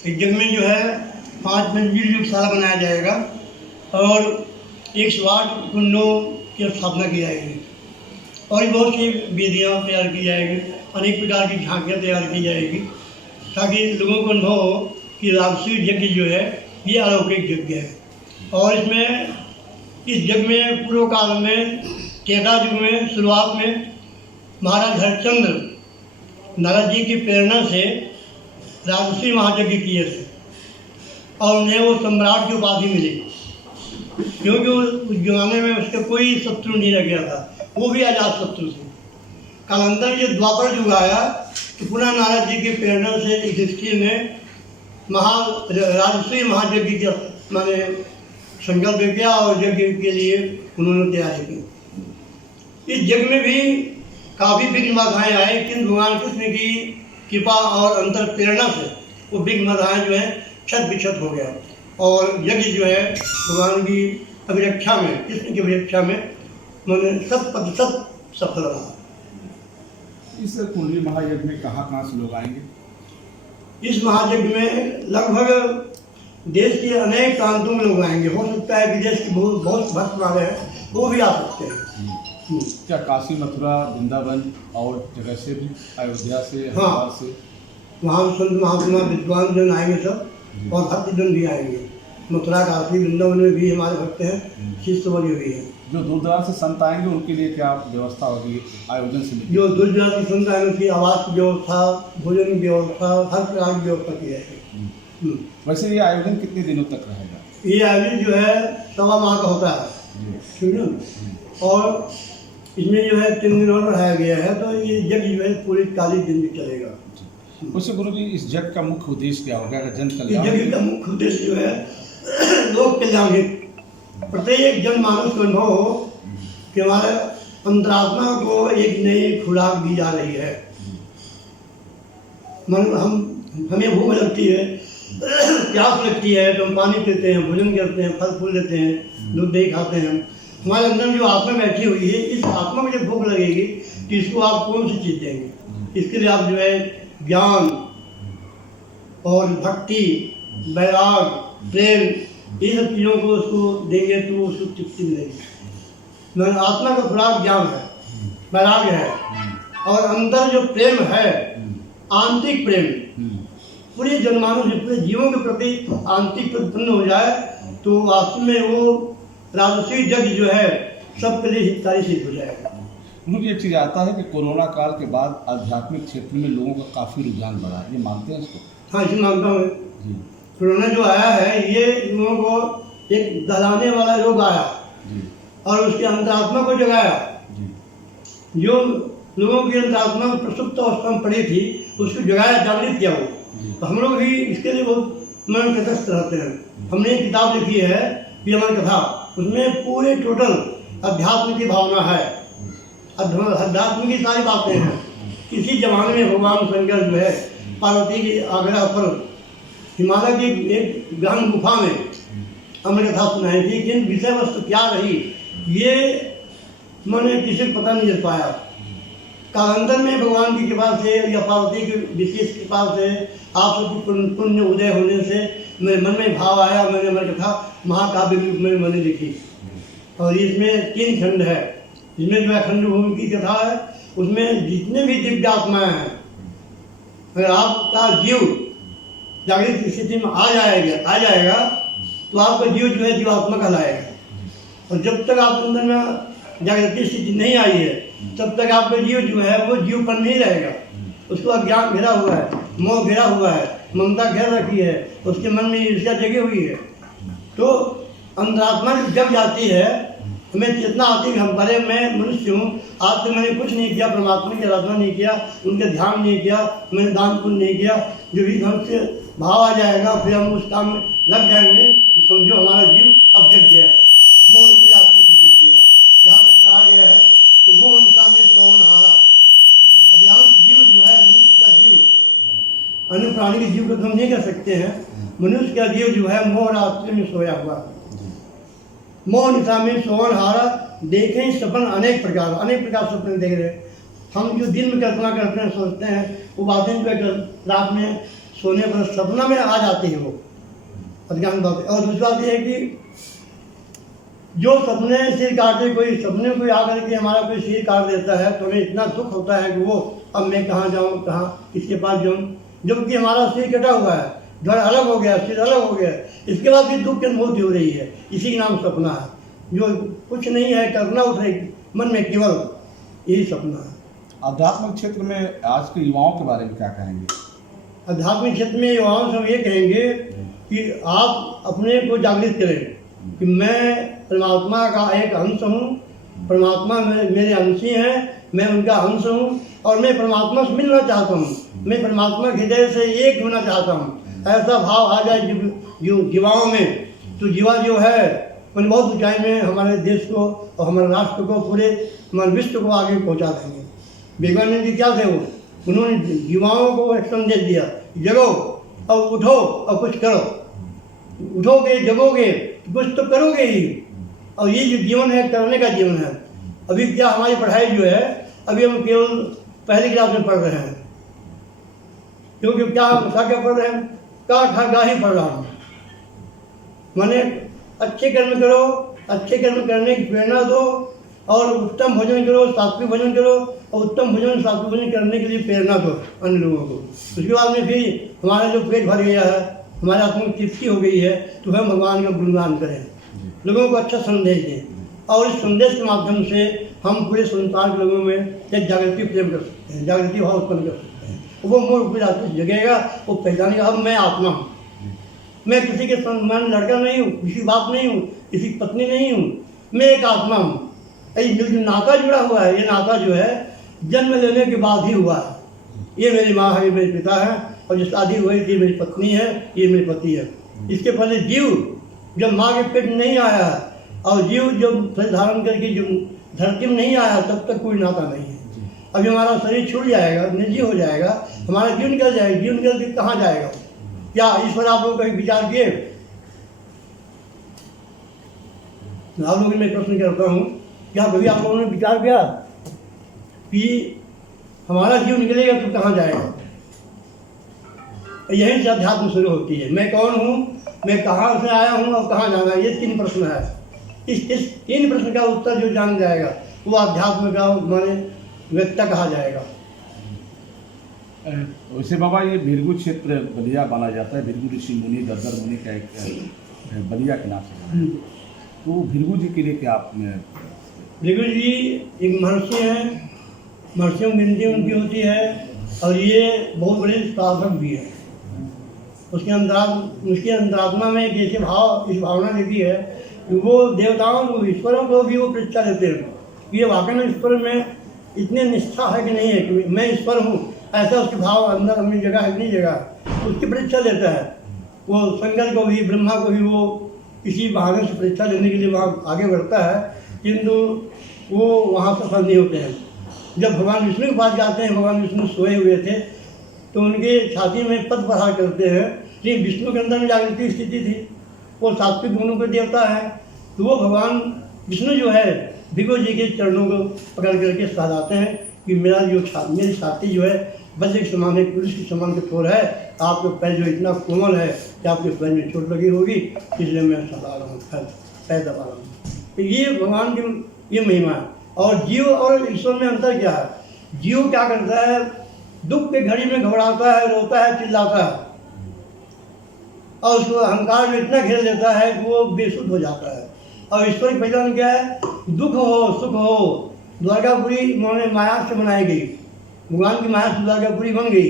इस जग में जो है 5 मंजिल युगशाला बनाया जाएगा और 108 कुंडों की स्थापना की जाएगी और बहुत सी विधियाँ तैयार की जाएगी, अनेक प्रकार की झांकियाँ तैयार की जाएगी ताकि लोगों को अनुभव हो कि राजसी यज्ञ जो है ये अलौकिक यज्ञ है। और इस यज्ञ में पूर्व काल में त्रेता युग में शुरुआत में महाराज हरिश्चंद्र नारद जी की प्रेरणा से राजसी महायज्ञ किए थे और उन्हें वो सम्राट की उपाधि मिली, क्योंकि उस जमाने में उसका कोई शत्रु नहीं रह गया था, वो भी आजाद शत्रु थे। कालांतर जो द्वापर युग आया तो पुनः नारद जी की प्रेरणा से युधिष्ठिर ने राजसी महायज्ञ की मैंने संकल्प किया और यज्ञ के लिए उन्होंने तैयारी की। इस यज्ञ में भी काफ़ी विघ्न बाधाएँ आए, किंतु भगवान कृष्ण की कृपा और अंतर प्रेरणा से वो विघ्न बाधाएँ जो है छत बिछत हो गया और यज्ञ जो है भगवान की अभिरक्षा में, कृष्ण की अभिरक्षा में मैंने 100% सफल रहा। इस कुंडली महायज्ञ में कहाँ से लोग आएंगे? इस महायज्ञ में लगभग देश के अनेक प्रांतों में लोग आएंगे, हो सकता है विदेश के बहुत भक्त वाले हैं वो भी आ सकते हैं। क्या काशी, मथुरा, वृंदावन और जगह से भी, अयोध्या से, हाँ, से वहाँ संत महात्मा विद्वान जन आएंगे सब और भक्तजन भी आएंगे। मथुरा, काशी, वृंदावन में भी हमारे भक्त हैं, शिष्य वर्ग भी हैं। जो दूर दराज से संत आएंगे उनके लिए क्या व्यवस्था होगी आयोजन से? जो दूर दराज के संत आएंगे उनकी आवास की व्यवस्था, भोजन की व्यवस्था, हर प्रकार की व्यवस्था की जाएगी। वैसे ये आयोजन कितने दिनों तक रहेगा? ये आयोजन जो है 1.25 माह का होता है, ठीक है, और इसमें जो है 3 दिन और बढ़ाया गया है, तो ये यज्ञ जो है पूरे 40 दिन भी चलेगा। वैसे गुरु जी, इस यज्ञ का मुख्य उद्देश्य क्या होगा? जन कल्याण। यज्ञ का मुख्य उद्देश्य जो है लोक कल्याण है, प्रत्येक जनमानस को अनुभव हो कि हमारे अंतरात्मा को एक नई खुराक दी जा रही है। हमें भूख लगती है, प्यास लगती है तो हम पानी पीते हैं, भोजन करते हैं, फल फूल लेते हैं, दूध दही खाते हैं। हमारे अंदर जो आत्मा बैठी हुई है, इस आत्मा में जब भूख लगेगी तो इसको आप कौन सी चीज़ देंगे? इसके लिए आप जो है ज्ञान और भक्ति, वैराग, प्रेम, इन सब चीज़ों को उसको देंगे तो उसको तृप्ति मिलेगी। मगर आत्मा का खुराक ज्ञान है, वैराग है और अंदर जो प्रेम है, आंतरिक प्रेम, पूरे जनमानस, पूरे जीवों के प्रति आंतरिक उत्पन्न हो जाए तो वास्तव में वो राजसी यज्ञ जो है सबके लिए हितकारी सिद्ध हो जाएगा। मुझे एक चीज़ आता है कि कोरोना काल के बाद आध्यात्मिक क्षेत्र में लोगों का काफ़ी रुझान बढ़ा है, ये मानते हैं इसको? हाँ, इसे मानता हूँ। कोरोना जो आया है ये लोगों को एक दहलाने वाला रोग आया और उसके अंतरात्मा को जगाया। जो लोगों की अंतरात्मा प्रसुप्त अवस्था में पड़ी थी उसको जगाया, जागृत किया वो। तो हम लोग भी इसके लिए बहुत मन तटस्थ रहते हैं। हमने एक किताब लिखी है पियमन कथा, उसमें पूरे टोटल अध्यात्म की भावना है, अध्यात्म की सारी बातें हैं। किसी जमाने में भगवान शंकर जो है पार्वती के आग्रह पर हिमालय की एक गहन गुफा में हमने कथा सुनाई थी, किंतु विषय वस्तु क्या रही ये मैंने किसी को पता नहीं चल पाया। कालांतर में भगवान की कृपा से या पार्वती की विशेष कृपा से आप सबकी पुण्य उदय होने से मेरे मन में भाव आया, मैंने हमारी कथा महाकाव्य रूप में मैंने लिखी और इसमें 3 खंड है। इसमें जो है खंड भूमि की कथा है, उसमें जितने भी दिव्य आत्माएँ हैं, अगर आपका जीव जागृत स्थिति में आ जाएगा तो आपका जीव जो है जीवात्मा कहलाएगा। और जब तक आप अंदर में जागृति स्थिति नहीं आई है तब तक आपका जीव जो है वो जीवपन नहीं रहेगा। उसको अज्ञान घेरा हुआ है, मोह घेरा हुआ है, ममता घेर रखी है, उसके मन में ईर्ष्या जगी हुई है। तो अंतरात्मा जब जाती है हमें चेतना आती है हम परे मैं मनुष्य हूँ, आज तक मैंने कुछ नहीं किया, परमात्मा की आराधना नहीं किया, उनका ध्यान नहीं किया, मैंने दान पुण्य नहीं किया। जब इस ढंग से भाव आ जाएगा फिर हम उस काम में लग जाएंगे तो समझो हमारा जीव अब जग गया है, मोह रूपी आत्मा से जग गया है। यहाँ तक कहा गया है कि मोह निशा में श्रवण हारा। अधिकांश जीव जो है मनुष्य का जीव, अन्य प्राणी के जीव को तो हम नहीं कर सकते हैं, मनुष्य का जीव जो है मोह रात्रि में सोया हुआ है। मोह निशा में श्रवण हारा, देखें सपन अनेक प्रकार सपने देख रहे। हम जो दिन में कल्पना करते हैं, सोचते हैं, वो बातें जो रात में सोने पर सपना में आ जाती है वो अधिकांश बात। और दूसरी बात यह है कि जो सपने सिर काटे, कोई सपने में कोई आकर के हमारा कोई सिर काट देता है तो हमें इतना दुख होता है कि वो अब मैं कहाँ जाऊँ, कहाँ किसके पास जाऊँ, जबकि हमारा सिर कटा हुआ है, धड़ अलग हो गया, सिर अलग हो गया, इसके बाद भी दुख की अनुभूति हो रही है। इसी का नाम सपना है, जो कुछ नहीं है, कल्पना उठ रही मन में, केवल यही सपना है। आध्यात्मिक क्षेत्र में आज के युवाओं के बारे में क्या कहेंगे? आध्यात्मिक क्षेत्र में युवाओं से हम ये कहेंगे कि आप अपने को जागृत करें कि मैं परमात्मा का एक अंश हूँ, परमात्मा मेरे अंशी हैं, मैं उनका अंश हूँ और मैं परमात्मा से मिलना चाहता हूँ, मैं परमात्मा के हृदय से एक होना चाहता हूँ। ऐसा भाव आ जाए जो जीवाओं में, तो जीवा जो है उन बहुत ऊंचाई में हमारे देश को और हमारे राष्ट्र को, पूरे हमारे विश्व को आगे पहुँचा देंगे। विवेकानंद जी क्या थे वो, उन्होंने युवाओं को एक संदेश दिया, जगो अब उठो और कुछ करो, उठोगे जगोगे कुछ तो करोगे ही। और ये जो जीवन है करने का जीवन है। अभी क्या हमारी पढ़ाई जो है, अभी हम केवल पहली क्लास में पढ़ रहे हैं, क्योंकि क्या पढ़ रहे हैं, का ही पढ़ रहा हूँ। माने अच्छे कर्म करो, अच्छे कर्म करने की प्रेरणा दो और उत्तम भोजन करो, सात्विक भोजन करो और उत्तम भोजन सात्विक भोजन करने के लिए प्रेरणा दो अन्य लोगों को। उसके बाद में फिर हमारा जो पेट भर गया है, हमारी आत्मिक तृप्ति हो गई है, तो हम भगवान का गुणगान करें, लोगों को अच्छा संदेश दें और इस संदेश के माध्यम से हम पूरे संसार के लोगों में एक जागृति प्रेम कर सकते हैं, जागृति भाव उत्पन्न कर सकते हैं। वो मोड़ पूरी जगेगा, वो पहचानेगा अब मैं आत्मा हूँ, मैं किसी के मैं लड़का नहीं हूँ, किसी बाप नहीं हूँ, किसी की पत्नी नहीं हूँ, मैं एक आत्मा हूँ। ये जो नाता जुड़ा हुआ है, ये नाता जो है जन्म लेने के बाद ही हुआ है। ये मेरी माँ है, ये मेरे पिता है, और जो शादी हुई थी मेरी पत्नी है, ये मेरे पति है। इसके पहले जीव जब माँ के पेट नहीं आया और जीव जब धारण करके जो धरती में नहीं आया, तब तक कोई नाता नहीं है। अभी हमारा शरीर छूट जाएगा, निर्जीव हो जाएगा, हमारा जीव निकल जाएगा, जीव निकल के कहाँ जाएगा? क्या ईश्वर आप लोग कभी विचार किए? आप लोगों में प्रश्न करता हूँ, क्या कभी आप लोगों ने विचार किया कि हमारा जीव निकलेगा तो कहाँ जाएगा? यही से अध्यात्म शुरू होती है। मैं कौन हूँ, मैं कहाँ से आया हूँ और कहाँ जाना है, ये 3 प्रश्न है। इस 3 प्रश्न का उत्तर जो जान जाएगा वो अध्यात्म का माने व्यक्ता कहा जाएगा। वैसे बाबा ये भृगु क्षेत्र बलिया माना जाता है, भृगु ऋषि मुनि दद्दर मुनि का एक बलिया के नाम से। तो भृगु जी के लिए क्या आपने? भृगु जी एक महर्षि हैं, महर्षियों में गिनती उनकी होती है और ये बहुत बड़े साधक भी है। उसके अंतरात्मा में जैसे भाव, इस भावना देती है कि वो देवताओं को, ईश्वरों को भी वो परीक्षा देते हैं कि ये वाकई में ईश्वर में इतने निष्ठा है कि नहीं है कि मैं ईश्वर हूँ, ऐसा उसके भाव अंदर अपनी जगह है कि नहीं जगह, उसकी परीक्षा देता है। वो शंकर को भी, ब्रह्मा को भी वो इसी बहाने से परीक्षा देने के लिए वहाँ आगे बढ़ता है, किंतु वो वहाँ सफल नहीं होते हैं। जब भगवान विष्णु के पास जाते हैं, भगवान विष्णु सोए हुए थे तो उनके छाती में पद प्रहार करते हैं, लेकिन विष्णु के अंदर में जागृति स्थिति थी, वो सात्विक गुणों के देवता है, तो वो भगवान विष्णु जो है भृगु जी के चरणों को पकड़ करके सहलाते हैं कि मेरी छाती जो है वज्र के समान है, पुलिस के समान कठोर है, आपके पैर जो इतना कोमल है कि आपके पैर में चोट लगी होगी, इसलिए मैं सहला रहा हूँ, पैर दबा रहा हूँ। तो ये भगवान की ये महिमा है। और जीव और ईश्वर में अंतर क्या है? जीव क्या करता है, दुख के घड़ी में घबराता है, रोता है, चिल्लाता है और उसको अहंकार में इतना घेर लेता है कि वो बेसुध हो जाता है। और ईश्वर की पहचान क्या है? दुख हो सुख हो, द्वारकापुरी माया से बनाई गई, भगवान की माया से द्वारकापुरी बन गई,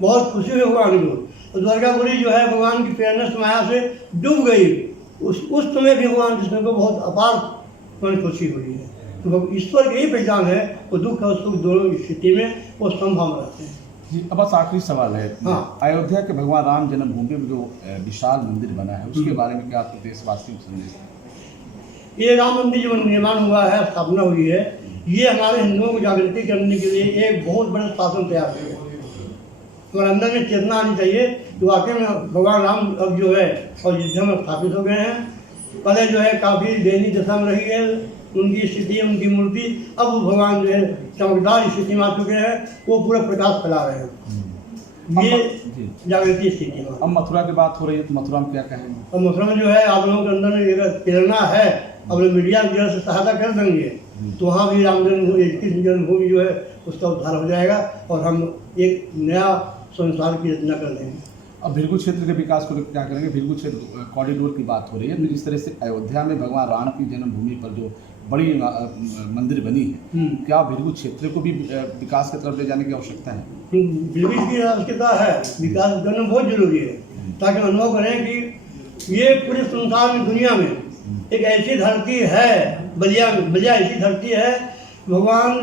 बहुत खुशी हुई भगवान को। तो द्वारकापुरी जो है भगवान की प्रेरणा से माया से डूब गई। उस समय भी भगवान कृष्ण को बहुत अपार खुशी हुई है। तो ईश्वर की यही पहचान है, वो दुख और सुख दोनों की स्थिति में वो संभव रहते हैं। जी, अब बस आखिरी सवाल है। हाँ। अयोध्या के भगवान राम जन्मभूमि में जो विशाल मंदिर बना है, उसके बारे में क्या आपको देशवासियों को संदेश है? ये राम मंदिर जो निर्माण हुआ है, स्थापना हुई है, ये हमारे हिंदुओं को जागृति करने के लिए एक बहुत बड़ा शासन तैयार किया है। हमारे अंदर में चेतना आनी चाहिए कि वाकई में भगवान राम अब जो है अयोध्या में स्थापित हो गए हैं। पहले जो है काफ़ी दयनीय दशा में रही है उनकी स्थिति, उनकी मूर्ति, अब भगवान जो है चमकदार स्थिति में आ चुके हैं, वो पूरा प्रकाश फैला रहे हैं। ये जी। जागृति स्थिति है। अब मथुरा की बात हो रही है तो मथुरा में क्या कहेंगे? और मथुरा में जो है आप लोगों के अंदर में अगर प्रेरणा है, अब लोग मीडिया की वजह से सहायता कर देंगे तो वहाँ भी राम जन्मभूमि, कृष्ण जन्मभूमि जो है उसका उद्धार हो जाएगा और हम एक नया संसार की रचना कर देंगे। अब भिरगु क्षेत्र के विकास को लेकर क्या करेंगे? भिरगु क्षेत्र कॉरिडोर की बात हो रही है, तो जिस तरह से अयोध्या में भगवान राम की जन्मभूमि पर जो बड़ी मंदिर बनी है, क्या भिरगु क्षेत्र को भी विकास की तरफ ले जाने की आवश्यकता है? बिल्कुल की आवश्यकता है, विकास करना बहुत जरूरी है ताकि अनुभव करें कि ये पूरे संसार में, दुनिया में एक ऐसी धरती है, बलिया ऐसी धरती है। भगवान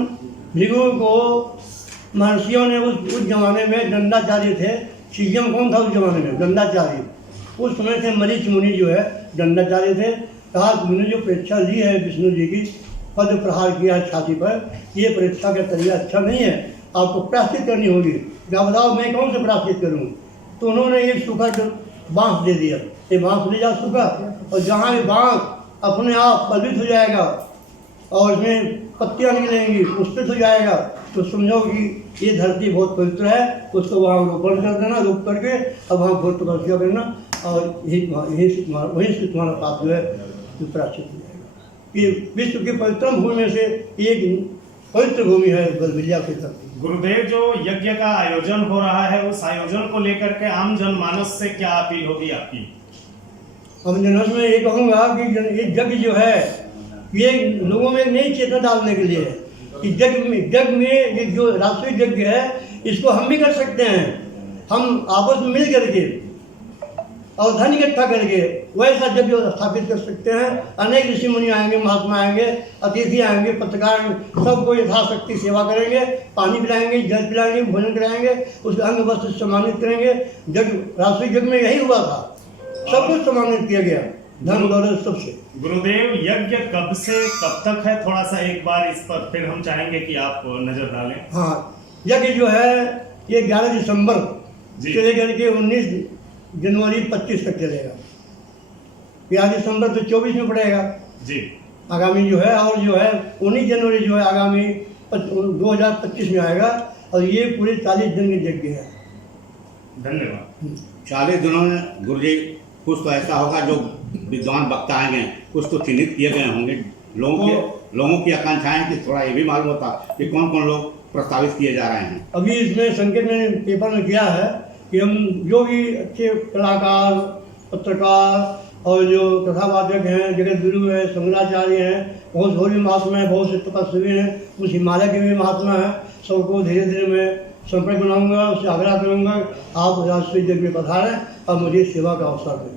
भृगु को महर्षियों ने उस जमाने में दंडाचार्य थे, सीएम कौन था उस जमाने में? दंडाचार्य। उस समय से मरीच मुनि जो है दंडाचार्य थे। कहा तुमने जो परीक्षा ली है विष्णु जी की, पद प्रहार किया है छाती पर, ये परीक्षा का तरीका अच्छा नहीं है, आपको प्रायश्चित करनी होगी। क्या बताओ मैं कौन से प्रायश्चित करूँ? तो उन्होंने एक सूखा बांस दे दिया, ये बांस ले जा सूखा, और जहाँ भी बांस अपने आप पवित्र हो जाएगा और उसमें पत्तियाँ निकलेंगी, पुष्पित हो जाएगा, तो समझो कि ये धरती बहुत पवित्र है, उसको वहाँ रोपण कर देना, रोप करके अब वहाँ बहुत तपस्या करना और वहीं से तुम्हारा पाप जो है जो प्रायश्चित हो जाएगा। ये विश्व की पवित्रतम भूमि में से एक पवित्र भूमि है बलिया की धरती। गुरुदेव, जो यज्ञ का आयोजन हो रहा है उस आयोजन को लेकर के आम जनमानस से क्या अपील होगी आपकी? हम जनमानस में ये कहूँगा कि ये यज्ञ जो है ये लोगों में एक नई चेतना डालने के लिए है कि जग में ये जो राष्ट्रीय यज्ञ है इसको हम भी कर सकते हैं। हम आपस में मिल करके और धन इकट्ठा करके वैसा यज्ञ स्थापित कर सकते हैं। अनेक ऋषि मुनि आएंगे, महात्मा आएंगे, अतिथि आएंगे, पत्रकार, सबको यथाशक्ति सेवा करेंगे, पानी पिलाएंगे, जल पिलाएंगे, भोजन कराएंगे, उसके अंग वस्त्र से सम्मानित करेंगे। राष्ट्रीय यज्ञ में यही हुआ था, सब कुछ सम्मानित किया गया, धन दौलत सबसे। गुरुदेव, यज्ञ कब से कब तक है? थोड़ा सा एक बार इस पर फिर हम चाहेंगे कि आप नजर डालें। हाँ, यज्ञ जो है ये 11 दिसंबर से लेकर के 19 जनवरी 25 तक चलेगा। 11 दिसंबर तो 24 में पड़ेगा जी आगामी जो है, और जो है 19 जनवरी जो है आगामी 2025 में आएगा, और ये पूरे 40 दिन के यज्ञ है। धन्यवाद। 40 दिनों में गुरुजी कुछ तो ऐसा होगा जो विद्वान वक्ता आएंगे, कुछ तो चिन्हित किए गए होंगे। लोगों की आकांक्षाएं कि थोड़ा ये भी मालूम होता कि कौन कौन लोग प्रस्तावित किए जा रहे हैं। अभी इसमें संकेत मैंने पेपर में किया है कि हम जो भी अच्छे कलाकार, पत्रकार और जो कथावाचक हैं, जगत गुरु हैं, शंकराचार्य हैं, बहुत भोली महात्मा हैं, बहुत से तपस्वी हैं, कुछ हिमालय के भी महात्मा हैं, सबको धीरे धीरे मैं संपर्क बनाऊंगा, उससे आग्रह करूंगा आप राष्ट्रीय यज्ञ में पधारें और मुझे सेवा का अवसर दें।